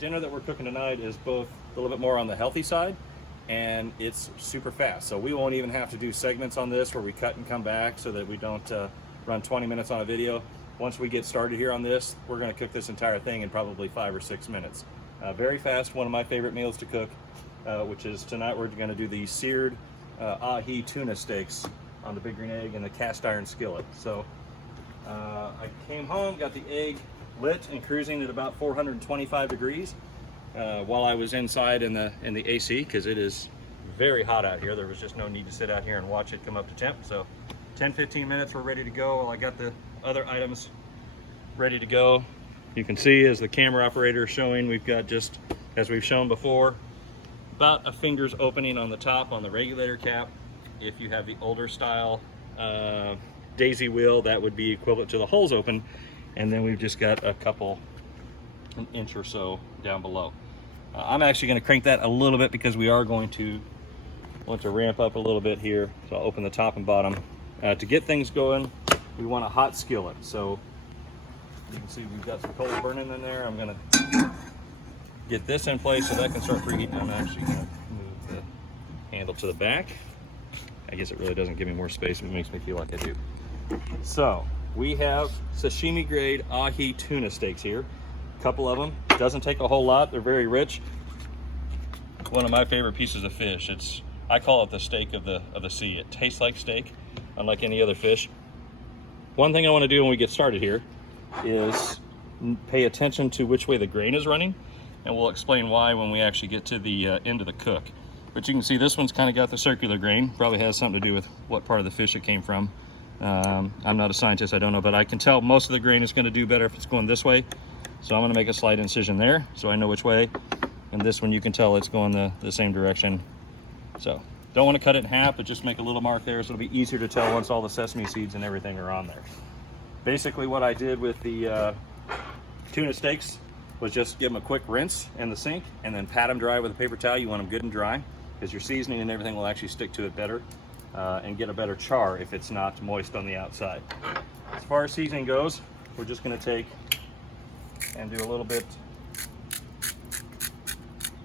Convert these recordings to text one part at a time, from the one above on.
dinner that we're cooking tonight is both a little bit more on the healthy side, and it's super fast. So we won't even have to do segments on this where we cut and come back so that we don't run 20 minutes on a video. Once we get started here on this, we're going to cook this entire thing in probably 5 or 6 minutes. Very fast, one of my favorite meals to cook, which is tonight we're going to do the seared ahi tuna steaks on the big green egg in the cast iron skillet. So I came home, got the egg lit and cruising at about 425 degrees while I was inside in the AC, because it is very hot out here. There was just no need to sit out here and watch it come up to temp. So 10-15 minutes, we're ready to go. Well, I got the other items ready to go. You can see, as the camera operator is showing, we've got, just as we've shown before, about a finger's opening on the top on the regulator cap. If you have the older style daisy wheel, that would be equivalent to the holes open, and then we've just got a couple, an inch or so down below. I'm actually going to crank that a little bit because we are going to want to ramp up a little bit here. So I'll open the top and bottom. To get things going, we want a hot skillet. So you can see we've got some coals burning in there. I'm going to get this in place so that can start preheating. I'm actually going to move the handle to the back. I guess it really doesn't give me more space, but it makes me feel like I do. So we have sashimi grade ahi tuna steaks here. A couple of them. Doesn't take a whole lot. They're very rich. One of my favorite pieces of fish. I call it the steak of the sea. It tastes like steak, unlike any other fish. One thing I want to do when we get started here is pay attention to which way the grain is running, and we'll explain why when we actually get to the end of the cook. But you can see this one's kind of got the circular grain. Probably has something to do with what part of the fish it came from. I'm not a scientist, I don't know, but I can tell most of the grain is going to do better if it's going this way. So I'm going to make a slight incision there so I know which way. And this one, you can tell it's going the same direction. So don't want to cut it in half, but just make a little mark there so it'll be easier to tell once all the sesame seeds and everything are on there. Basically what I did with the tuna steaks was just give them a quick rinse in the sink and then pat them dry with a paper towel. You want them good and dry, because your seasoning and everything will actually stick to it better and get a better char if it's not moist on the outside. As far as seasoning goes, we're just going to take and do a little bit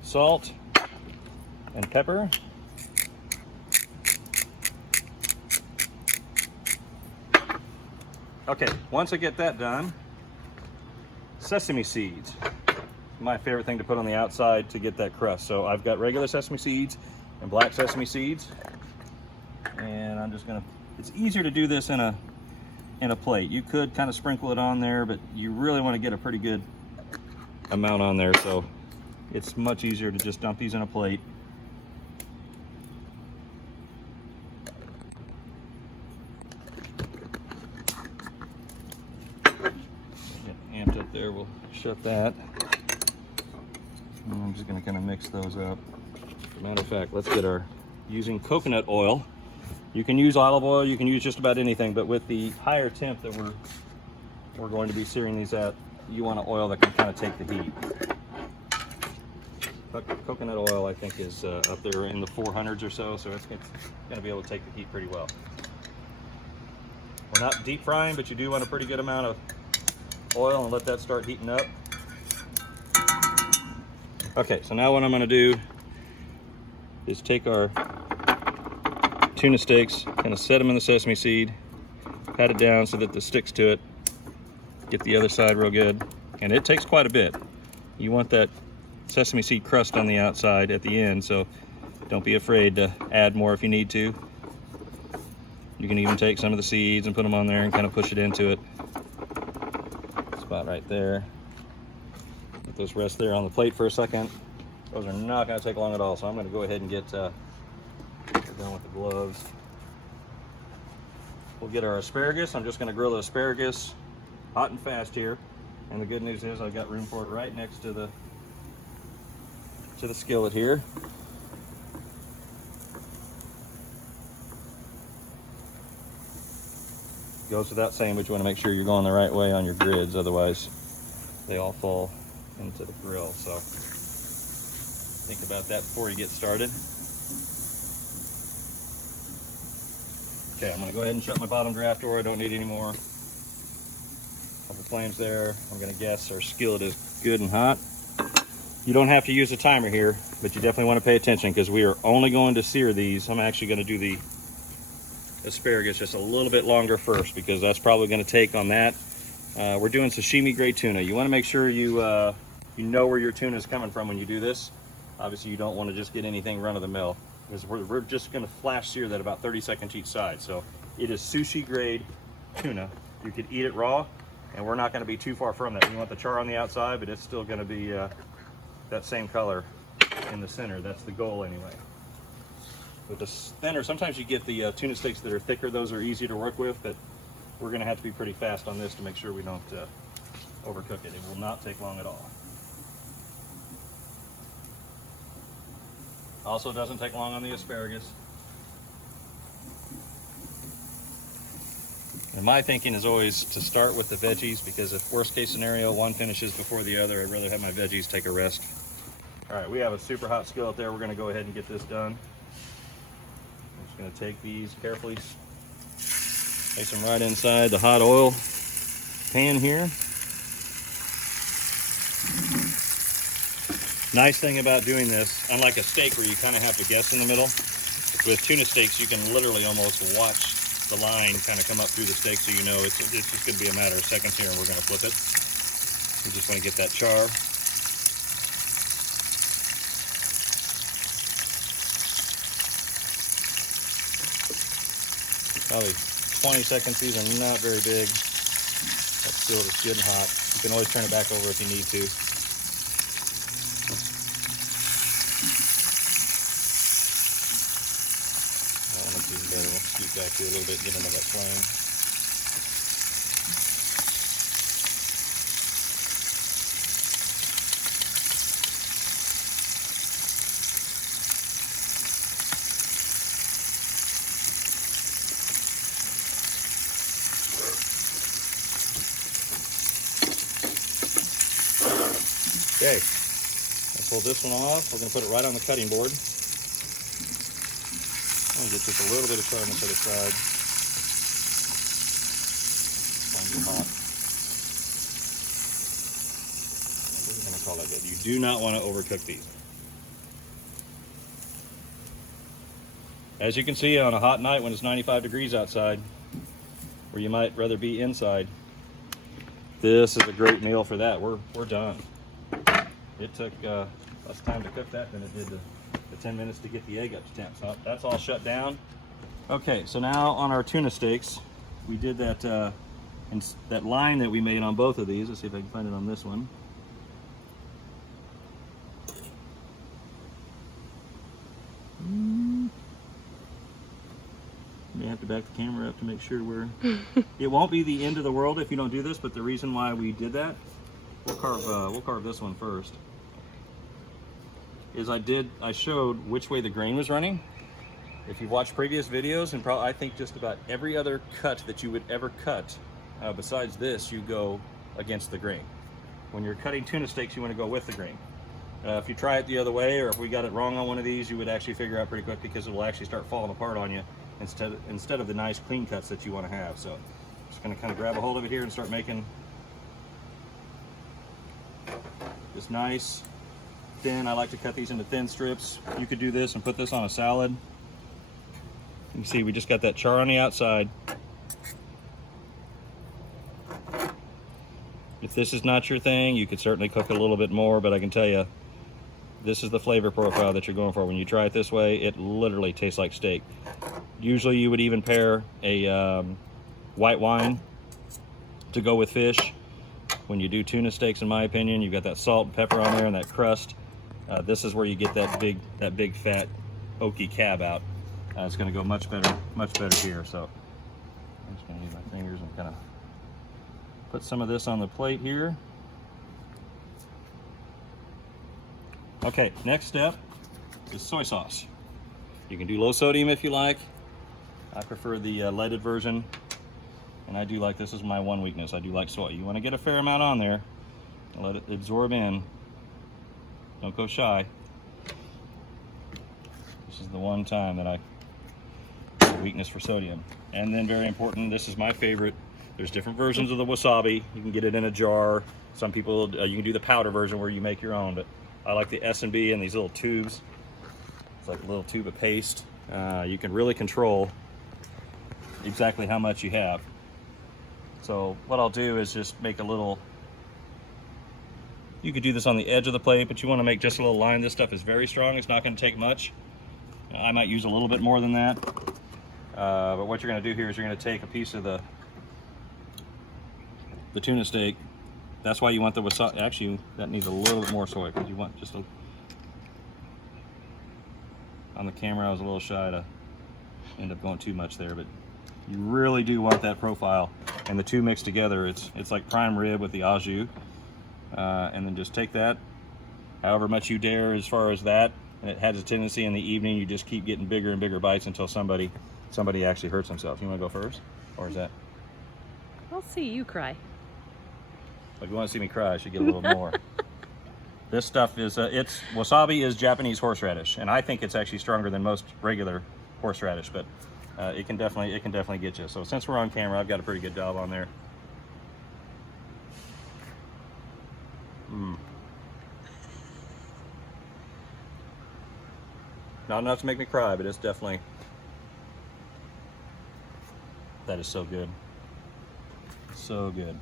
salt and pepper. Okay, once I get that done, sesame seeds. My favorite thing to put on the outside to get that crust. So I've got regular sesame seeds and black sesame seeds, and I'm just gonna, it's easier to do this in a plate. You could kind of sprinkle it on there, but you really want to get a pretty good amount on there, so it's much easier to just dump these in a plate. Get amped up there, we'll shut that. And I'm just going to kind of mix those up. As a matter of fact, let's get using coconut oil. You can use olive oil, you can use just about anything, but with the higher temp that we're going to be searing these at, you want an oil that can kind of take the heat. But coconut oil, I think, is up there in the 400s or so, so it's going to be able to take the heat pretty well. We're not deep frying, but you do want a pretty good amount of oil, and let that start heating up. Okay, so now what I'm going to do is take our tuna steaks, kind of set them in the sesame seed, pat it down so that it sticks to it, get the other side real good, and it takes quite a bit. You want that sesame seed crust on the outside at the end, so don't be afraid to add more if you need to. You can even take some of the seeds and put them on there and kind of push it into it. Spot right there. Let those rest there on the plate for a second. Those are not going to take long at all, so I'm going to go ahead and get done with the gloves. We'll get our asparagus. I'm just going to grill the asparagus hot and fast here, and the good news is I've got room for it right next to the skillet here. Goes without saying, but you want to make sure you're going the right way on your grids, otherwise they all fall into the grill. So think about that before you get started. Okay, I'm going to go ahead and shut my bottom draft door. I don't need any more. Couple flames there. I'm going to guess our skillet is good and hot. You don't have to use a timer here, but you definitely want to pay attention because we are only going to sear these. I'm actually going to do the asparagus just a little bit longer first because that's probably going to take on that. We're doing sashimi grade tuna. You want to make sure you know where your tuna is coming from when you do this. Obviously, you don't want to just get anything run of the mill because we're just going to flash sear that about 30 seconds each side. So it is sushi grade tuna. You could eat it raw, and we're not going to be too far from that. You want the char on the outside, but it's still going to be that same color in the center. That's the goal anyway. With the thinner, sometimes you get the tuna steaks that are thicker. Those are easy to work with, but we're going to have to be pretty fast on this to make sure we don't overcook it. It will not take long at all. Also doesn't take long on the asparagus. And my thinking is always to start with the veggies because if worst case scenario, one finishes before the other, I'd rather have my veggies take a rest. All right, we have a super hot skillet there. We're gonna go ahead and get this done. I'm just gonna take these carefully, place them right inside the hot oil pan here. Nice thing about doing this, unlike a steak where you kind of have to guess in the middle, with tuna steaks you can literally almost watch the line kind of come up through the steak, so you know it's just going to be a matter of seconds here and we're going to flip it. We just want to get that char. Probably 20 seconds. These are not very big. That's still just good and hot. You can always turn it back over if you need to. We'll scoot back here a little bit, get into that flame. Okay, I'll pull this one off. We're going to put it right on the cutting board. I'm going to get just a little bit of char on this other side. Don't get hot. What are we going to call that good? You do not want to overcook these. As you can see on a hot night when it's 95 degrees outside, where you might rather be inside, this is a great meal for that. We're done. It took less time to cook that than it did the 10 minutes to get the egg up to temp. So that's all shut down. Okay, so now on our tuna steaks, we did that that line that we made on both of these. Let's see if I can find it on this one. May have to back the camera up to make sure we're. It won't be the end of the world if you don't do this, but the reason why we did that, we'll carve this one first. Is I showed which way the grain was running. If you've watched previous videos, and probably I think just about every other cut that you would ever cut, besides this, you go against the grain. When you're cutting tuna steaks, you want to go with the grain. If you try it the other way, or if we got it wrong on one of these, you would actually figure out pretty quick because it will actually start falling apart on you instead of the nice clean cuts that you want to have. So I'm just going to kind of grab a hold of it here and start making this nice thin. I like to cut these into thin strips. You could do this and put this on a salad. You can see we just got that char on the outside. If this is not your thing, you could certainly cook it a little bit more, but I can tell you, this is the flavor profile that you're going for. When you try it this way, it literally tastes like steak. Usually you would even pair a white wine to go with fish. When you do tuna steaks, in my opinion, you've got that salt and pepper on there and that crust. This is where you get that big fat oaky cab out. It's going to go much better here. So I'm just going to use my fingers and kind of put some of this on the plate here. Okay, next step is soy sauce. You can do low sodium if you like. I prefer the leaded version, and I do like, this is my one weakness, I do like soy. You want to get a fair amount on there and let it absorb in. Don't go shy. This is the one time that I have a weakness for sodium. And then, very important, this is my favorite. There's different versions of the wasabi. You can get it in a jar. Some people, you can do the powder version where you make your own, but I like the S&B in these little tubes. It's like a little tube of paste. You can really control exactly how much you have. So what I'll do is just make a little, you could do this on the edge of the plate, but you want to make just a little line. This stuff is very strong. It's not going to take much. I might use a little bit more than that. But what you're going to do here is you're going to take a piece of the tuna steak. That's why you want the wasabi. Actually, that needs a little bit more soy, because you want just a, on the camera I was a little shy to end up going too much there, but you really do want that profile, and the two mixed together, it's like prime rib with the au jus. And then just take that however much you dare as far as that. And it has a tendency in the evening, you just keep getting bigger and bigger bites until somebody actually hurts themselves. You want to go first, or is that? I'll see you cry. If you want to see me cry, I should get a little more. This stuff is wasabi is Japanese horseradish, and I think it's actually stronger than most regular horseradish, but it can definitely get you. So since we're on camera, I've got a pretty good job on there. Not enough to make me cry, but it's definitely, that is so good. So good.